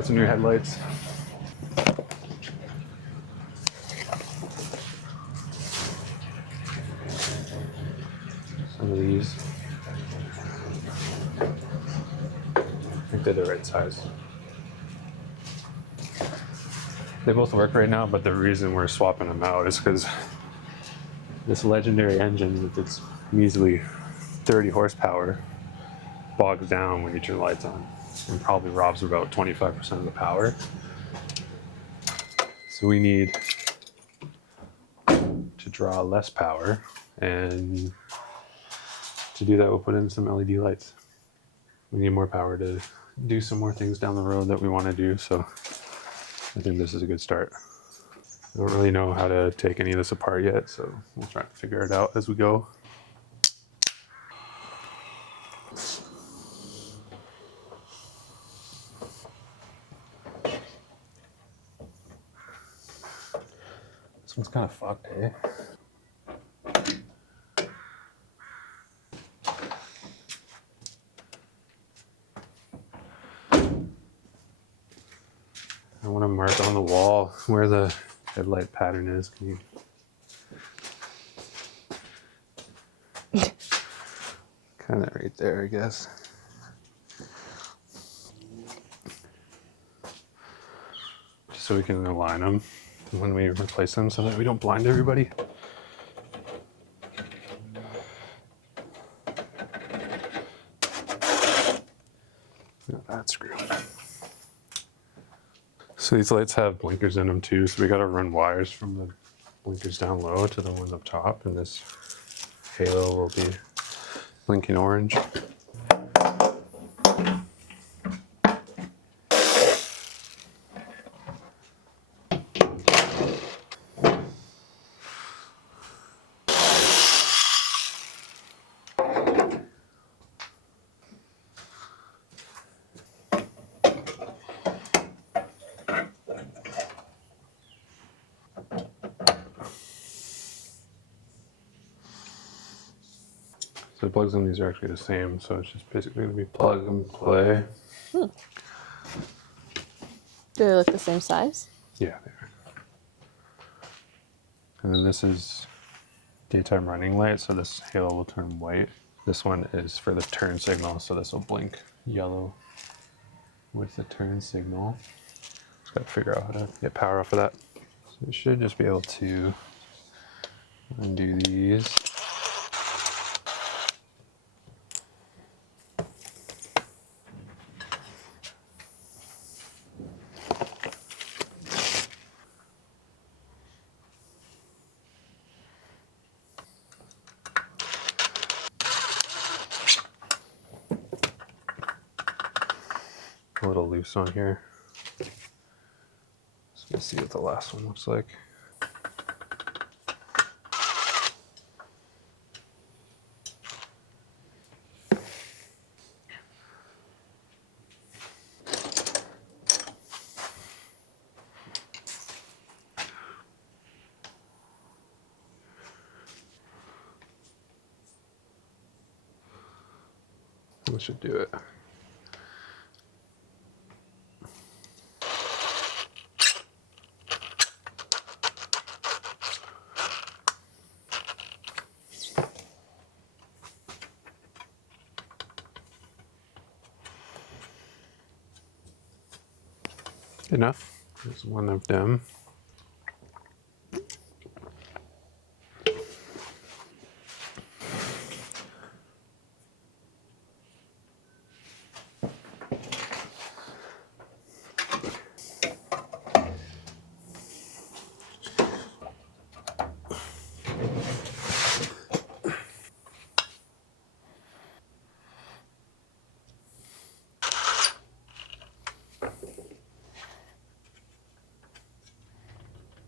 got some new headlights. Some of these. I think they're the right size. They both work right now, but the reason we're swapping them out is because this legendary engine with its measly 30 horsepower bogs down when you turn lights on and probably robs about 25% of the power. So we need to draw less power, and to do that we'll put in some LED lights. We need more power to do some more things down the road that we want to do, so I think this is a good start. I don't really know how to take any of this apart yet, so we'll try to figure it out as we go. This one's kind of fucked, eh? I want to mark on the wall where the headlight pattern is. Can you? Kind of right there, I guess. Just so we can align them when we replace them so that we don't blind everybody. Got that screwed. So these lights have blinkers in them too, so we got to run wires from the blinkers down low to the ones up top, and this halo will be blinking orange. So the plugs in these are actually the same, so it's just basically going to be plug and play. Do they look the same size? Yeah, they are. And then this is daytime running light, so this halo will turn white. This one is for the turn signal, so this will blink yellow with the turn signal. Just got to figure out how to get power off of that. So we should just be able to undo these. A little loose on here. Let's see what the last one looks like. That should do it. Enough. There's one of them.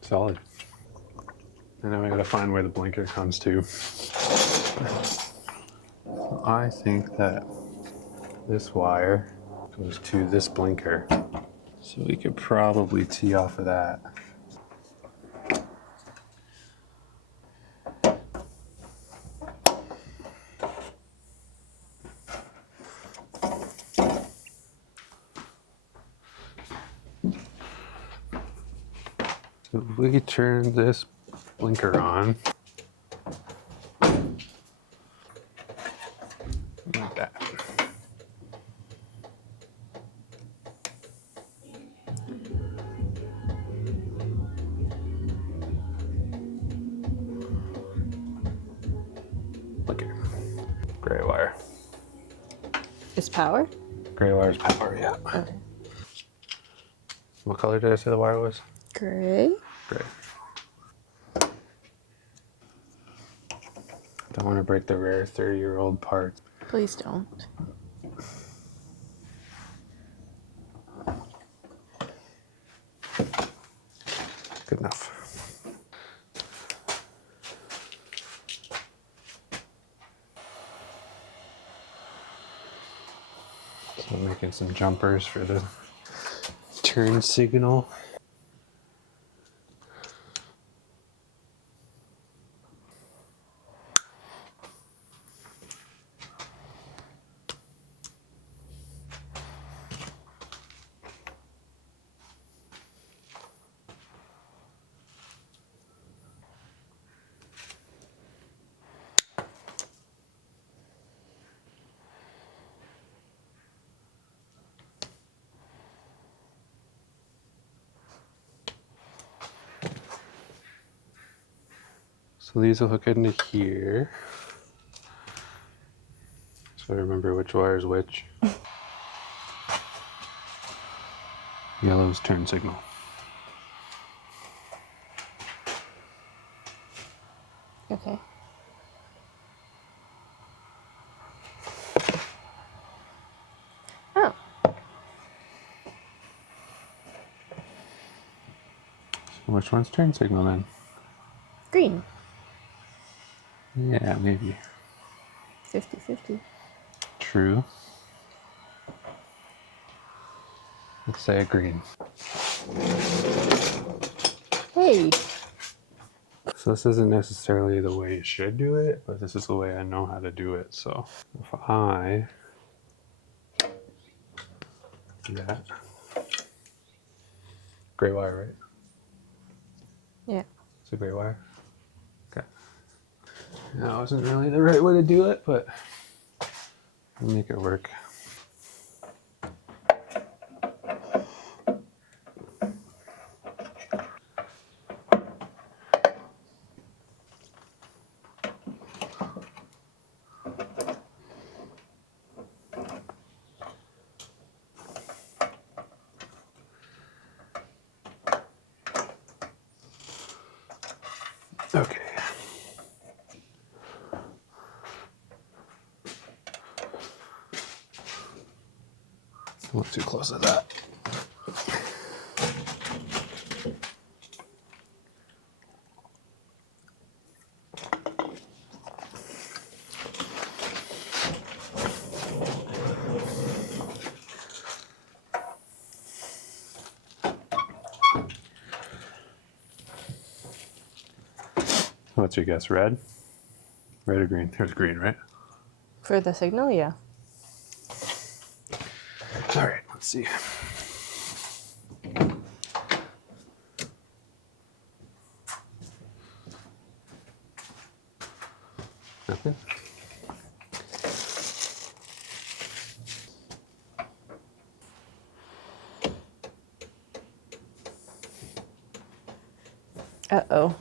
Solid. And now I gotta find where the blinker comes to. I think that this wire goes to this blinker. So we could probably tee off of that. So we turn this blinker on. Like that. Blinker. Gray wire. Is power? Gray wire's power, yeah. Okay. What color did I say the wire was? Gray. Gray. Don't want to break the rare 30-year-old parts. Please don't. Good enough. So I'm making some jumpers for the turn signal. So these will hook into here. So I remember which wire is which. Yellow's turn signal. Okay. Oh. So which one's turn signal then? Green. Yeah, maybe. 50-50. True. Let's say a green. Hey. So this isn't necessarily the way you should do it, but this is the way I know how to do it. So if I do that, gray wire, right? Yeah. It's a gray wire. Okay. That wasn't really the right way to do it, but I'll make it work. Okay. Not too close to that. What's your guess? Red? Red or green? There's green, right? For the signal, yeah. All right, let's see. Nothing? Uh-oh.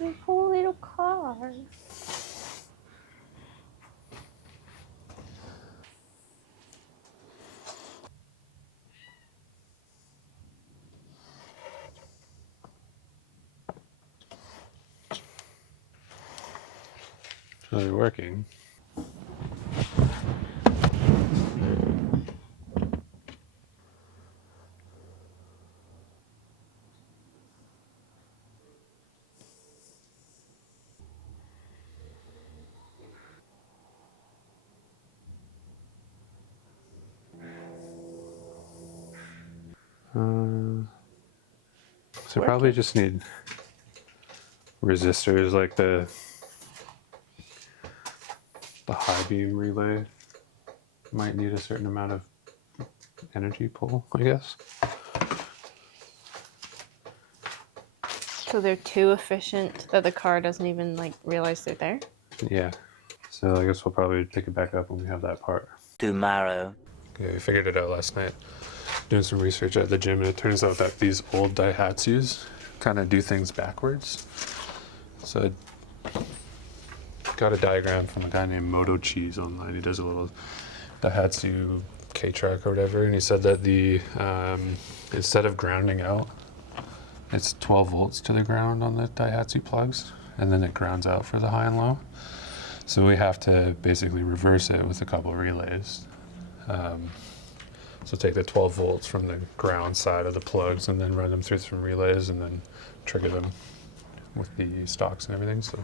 My poor little car. So they're working. So probably just need resistors like the high beam relay might need a certain amount of energy pull, I guess. So they're too efficient that the car doesn't even like realize they're there? Yeah. So I guess we'll probably pick it back up when we have that part. Tomorrow. Okay, we figured it out last night. Doing some research at the gym, and it turns out that these old Daihatsus kind of do things backwards. So I got a diagram from a guy named Moto Cheese online. He does a little Daihatsu K-Track or whatever, and he said that the instead of grounding out, it's 12 volts to the ground on the Daihatsu plugs, and then it grounds out for the high and low. So we have to basically reverse it with a couple relays. So take the 12 volts from the ground side of the plugs and then run them through some relays and then trigger them with the stocks and everything. So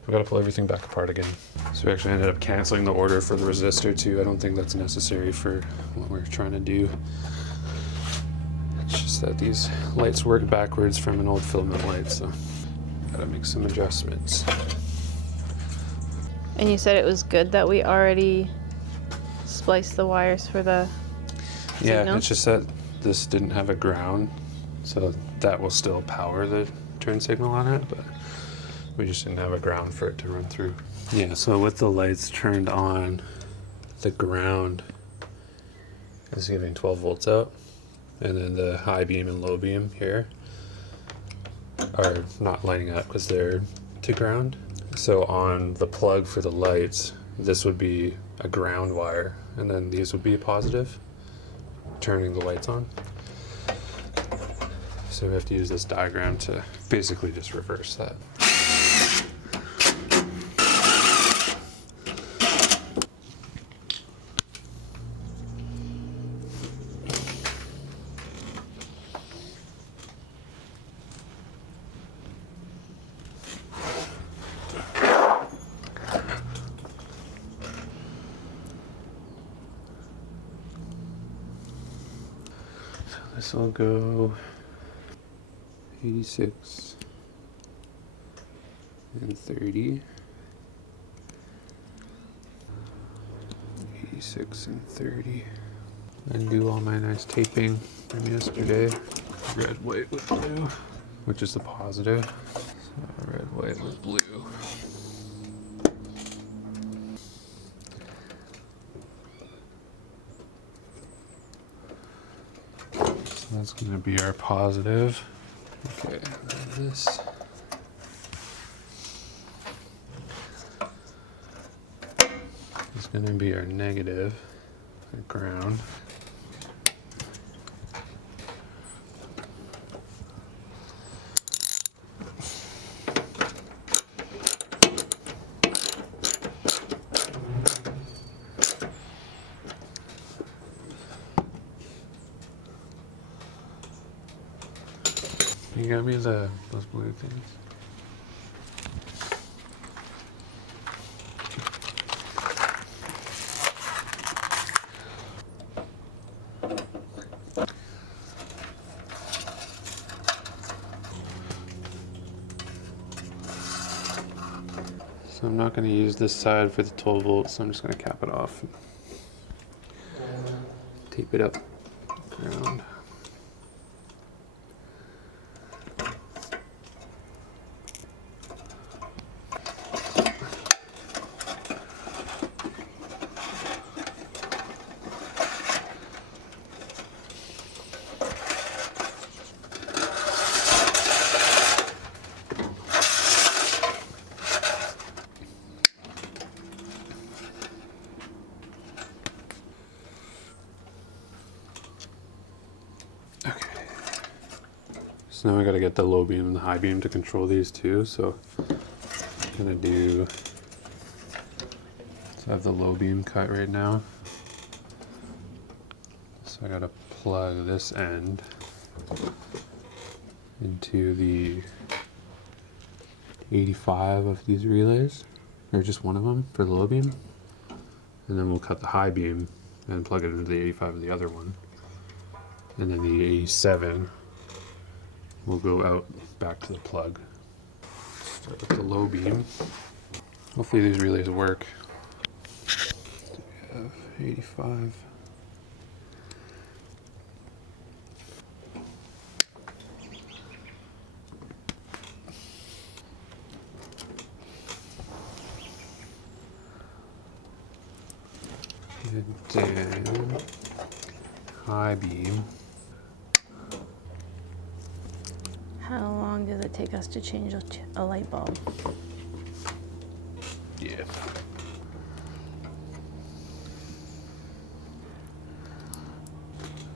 we've got to pull everything back apart again. So we actually ended up canceling the order for the resistor too. I don't think that's necessary for what we're trying to do. It's just that these lights work backwards from an old filament light, so gotta make some adjustments. And you said it was good that we already spliced the wires for the Yeah, signal? it's just that this didn't have a ground, so that will still power the turn signal on it, but we just didn't have a ground for it to run through. Yeah, so with the lights turned on, the ground is giving 12 volts out, and then the high beam and low beam here are not lining up because they're to ground. So on the plug for the lights, this would be a ground wire, and then these would be a positive, turning the lights on. So we have to use this diagram to basically just reverse that. This will go 86 and 30. 86 and 30. And do all my nice taping from yesterday. Red, white with blue, which is the positive. So red, white with blue. So that's going to be our positive. Okay, and then this. Is going to be our negative, our ground. You got me those blue things. So I'm not going to use this side for the 12 volts, so I'm just going to cap it off. Tape it up, ground. So now I got to get the low beam and the high beam to control these two. So I'm going to do, so I have the low beam cut right now. So I got to plug this end into the 85 of these relays, or just one of them for the low beam. And then we'll cut the high beam and plug it into the 85 of the other one. And then the 87 will go out back to the plug. Start with the low beam. Hopefully these relays work. We have 85. And then high beam. How long does it take us to change a light bulb? Yeah.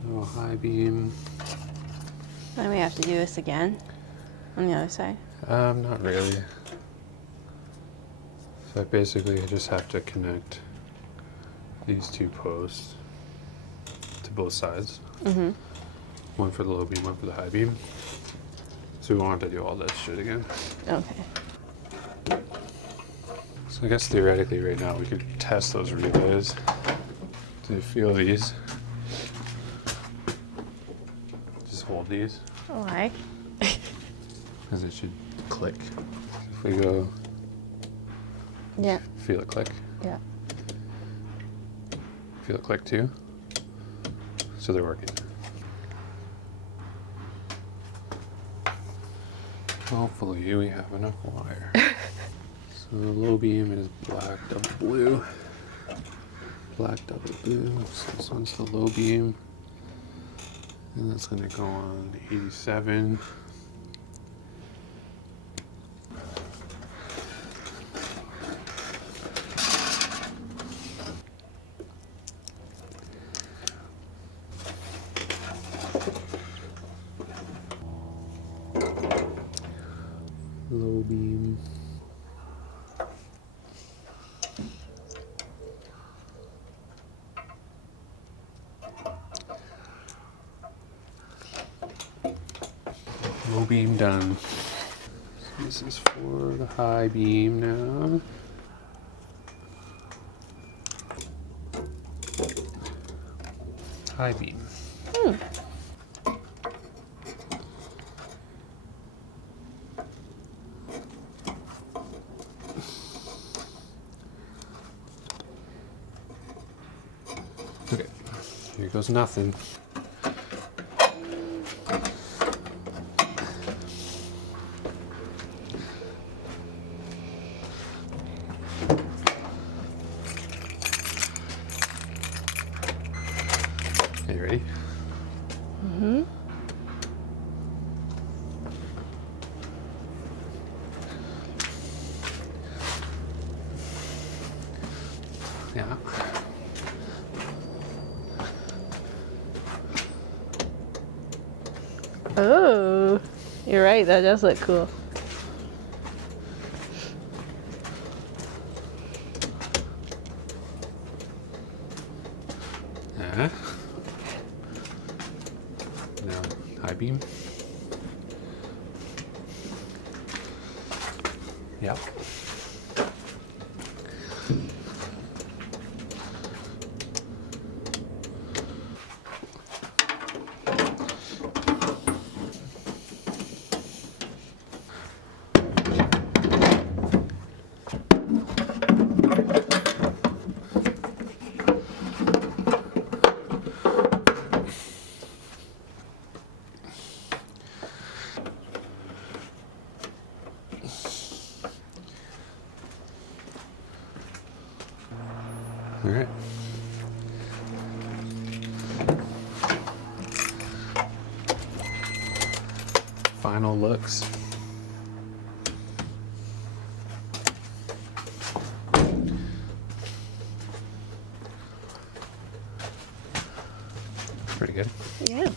So high beam. Then we have to do this again on the other side. Not really. So I basically just have to connect these two posts to both sides. Mm-hmm. One for the low beam, one for the high beam. So we won't have to do all this shit again. Okay. So I guess theoretically right now we could test those relays to feel these. Just hold these Why? because it should click. If we go, Yeah. feel it click. Yeah. Feel it click too. So they're working. Hopefully we have enough wire. So the low beam is black double blue. Black double blue. So this one's the low beam. And that's gonna go on 87. Low beam. Low beam done. So this is for the high beam now. High beam. Okay, here goes nothing. Are you ready? Mm-hmm. Yeah. Oh, you're right. That does look cool. Yeah. Now high beam. Yep. All right. Final looks. Pretty good. Yeah.